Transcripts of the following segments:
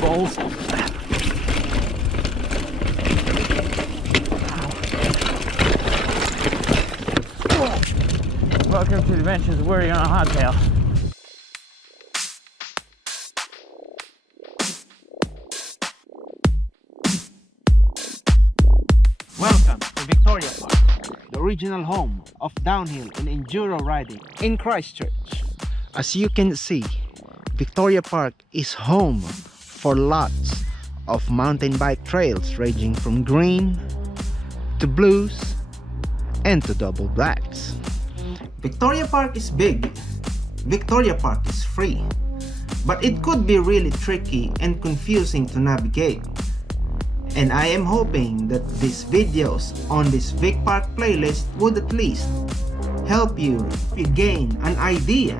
Balls. Welcome to the adventures of Wiremu on a hardtail. Welcome to Victoria Park, the original home of downhill and enduro riding in Christchurch. As you can see, Victoria Park is home for lots of mountain bike trails ranging from green to blues and to double blacks. Victoria Park is big, Victoria Park is free, but it could be really tricky and confusing to navigate. And I am hoping that these videos on this Vic Park playlist would at least help you gain an idea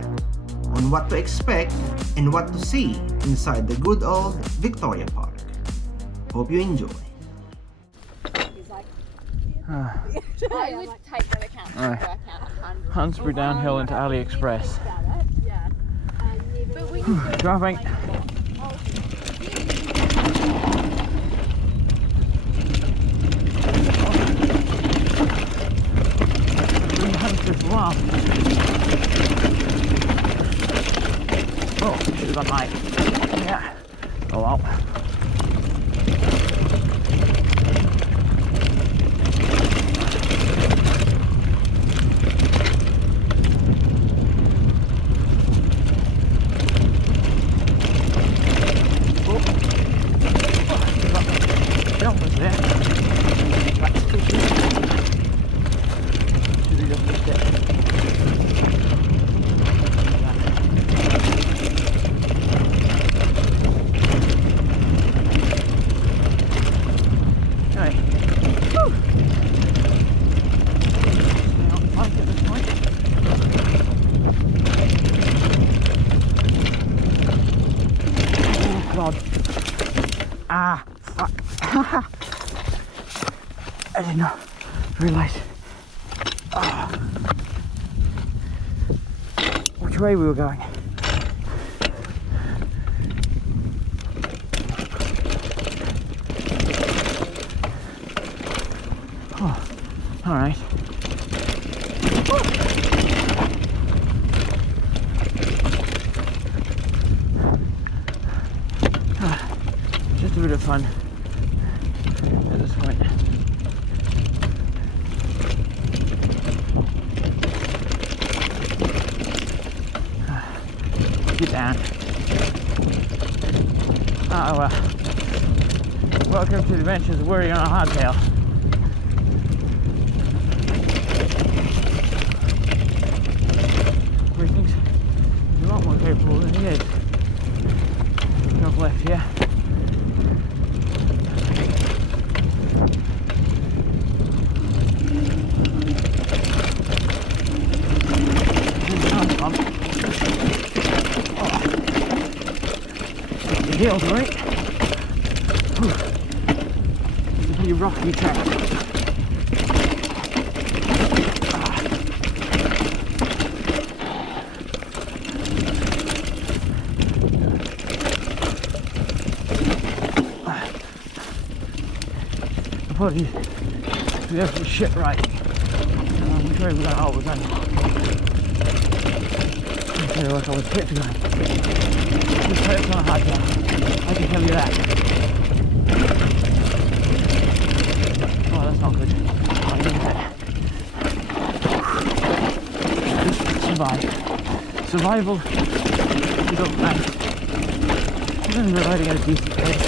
on what to expect and what to see inside the good old Victoria Park. Hope you enjoy. I would take that account to work out 100. HUNSTURY downhill into AliExpress. But we Driving. Wow. Oh, should have got mine. Yeah. Oh well. Jumpers there. That's cushy. Should have just missed it. Okay. Whew. Stay on the bike at this point. Oh God. Ah. I did not realise which way we were going. Oh, all right. Just a bit of fun at this point. Get down. Oh well. Welcome to the adventures of Wiremu on a hardtail. He thinks he's a lot more capable than he is. Jump left here. Hills, right? It's a pretty rocky track. Apologies for the absolute shit riding. Which way we got? Oh, we're going. I feel like I was hit tonight. This place on a hardtail. I can tell you that. Oh, that's not good. I didn't get it. Just survive. Survival. You don't plan. I'm going to be riding at a decent pace.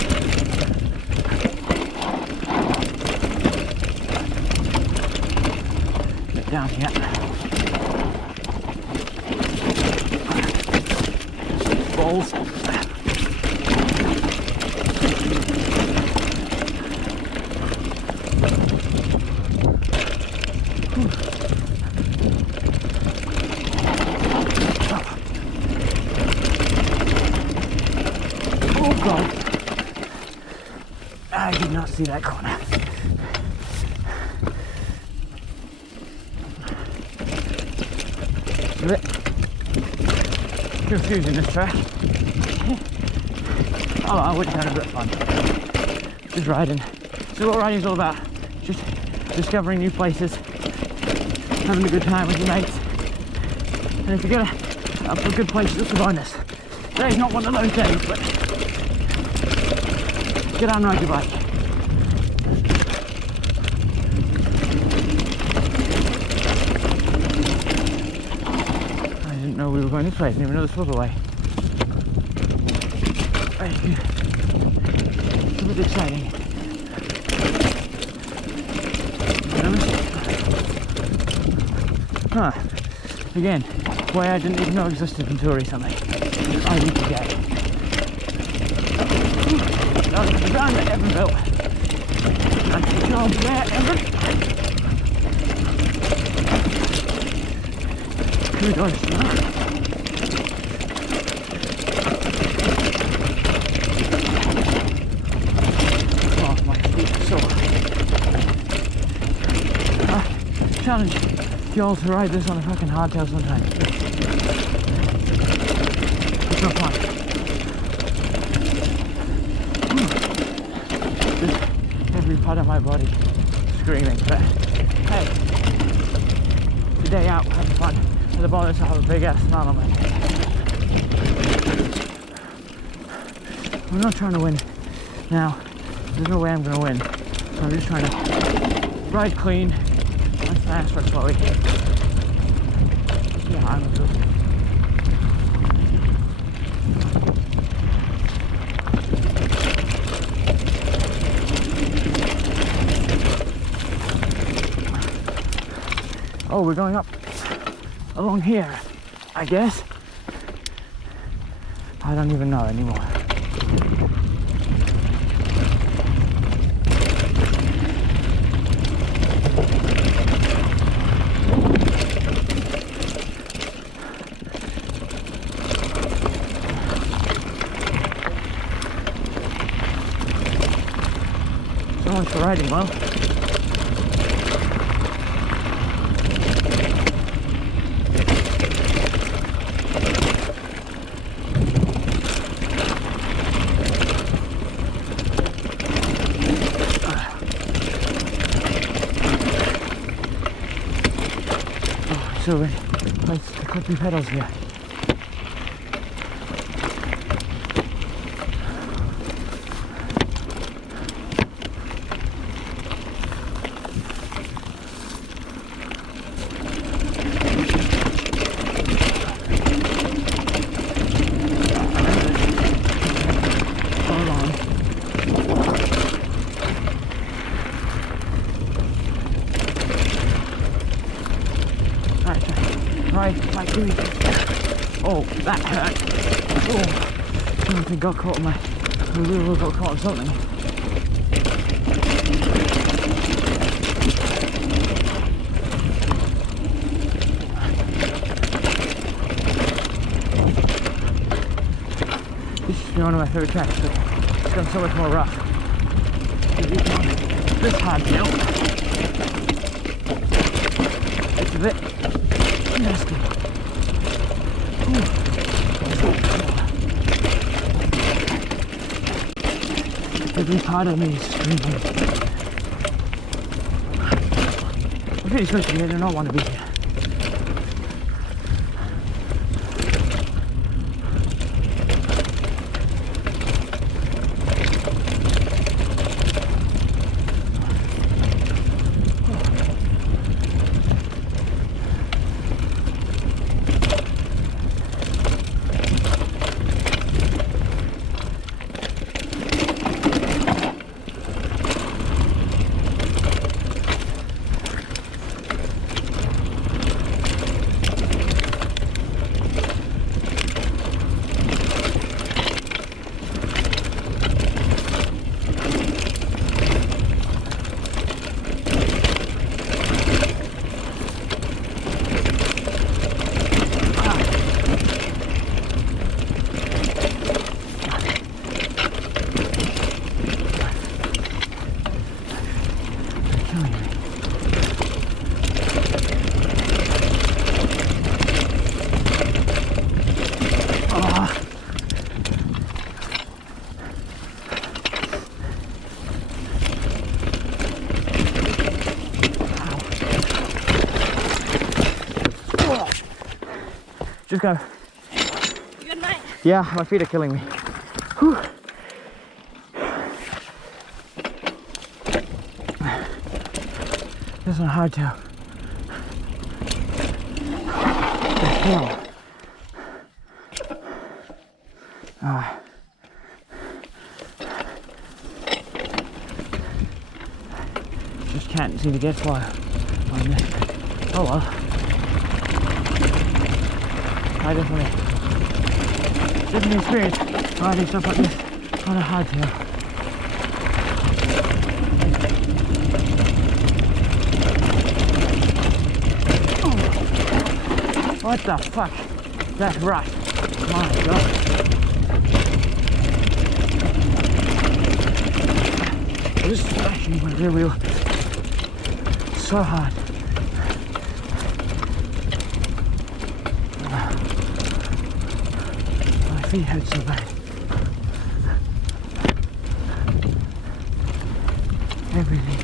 Get down here. Balls. Oh God, I did not see that corner. a bit confusing, this track. Oh, which had a bit of fun. Just riding. This is what riding's all about. Just discovering new places, having a good time with your mates. And if you get up for a good place, it's a bonus. Today's not one of those days, but get out and ride your bike. I didn't know we were going this way. I didn't even know this was the way. It's a bit exciting. Huh. Again, way I didn't even know existed until recently. I need to get. That was the ground that Evan built. Nice job there, Evan. Kudos to that. Oh, my feet are sore. Challenge you all to ride this on a fucking hardtail sometime. It's not fun. Just every part of my body screaming, but hey, it's a day out, having fun. And the bonus, I have a big ass smile on my face. I'm not trying to win now. There's no way I'm going to win. So I'm just trying to ride clean. Fast but slowly. Yeah, I'm good. Oh, we're going up along here, I guess. I don't even know anymore. For riding well. So let's clip the pedals here. Oh, that hurt. Oh, something got caught on my wheel, got caught on something. This has been one of my favourite tracks, but it's gone so much more rough. This hard hill. It's a bit nasty. Every part of me is screaming. I'm pretty supposed to be here, I do not want to be here. Just go. You good, mate? Yeah, my feet are killing me. Whew. This is hard to. Just can't seem to get far on this. Oh well. I definitely experience riding stuff like this on a hardtail. What the fuck? That's rough. My God. I'm just smashing my rear wheel so hard. My feet hurt so bad. Everything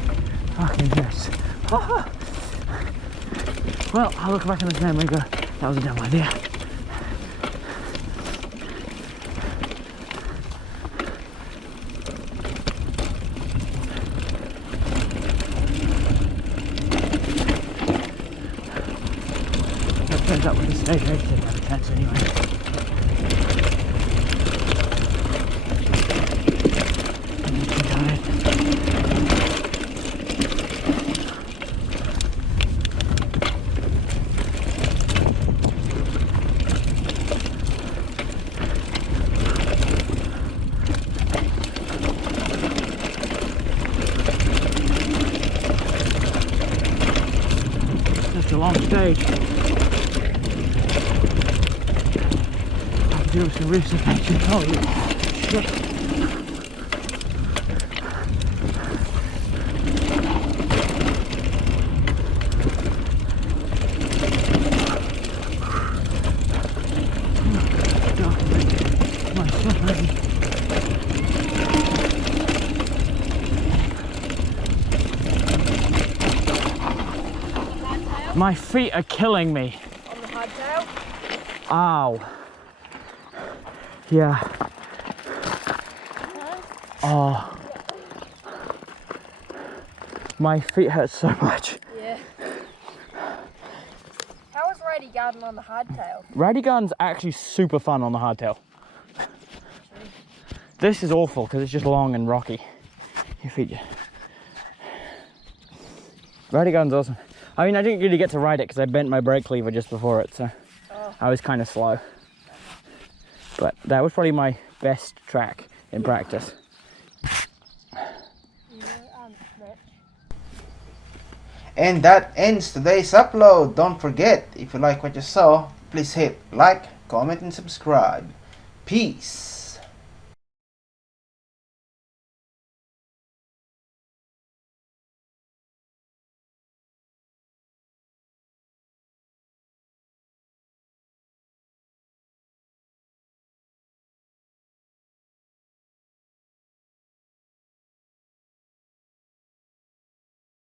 fucking hurts. Well, I'll look back on this memory and go, that was a dumb idea. That turns out with the stage race didn't have a chance anyway. I'm too tired. Such a long stage. I can do some recent action. Holy shit. My so heavy. My feet are killing me. On the hardtail? Ow. Yeah. Oh. My feet hurt so much. Yeah. How was RADI GARDEN on the hardtail? RADI GARDEN's actually super fun on the hardtail. This is awful because it's just long and rocky. Your feet just... RADI GARDEN's awesome. I mean, I didn't really get to ride it because I bent my brake lever just before it, so I was kind of slow. But that was probably my best track in practice. And that ends today's upload. Don't forget, if you like what you saw, please hit like, comment and subscribe. Peace.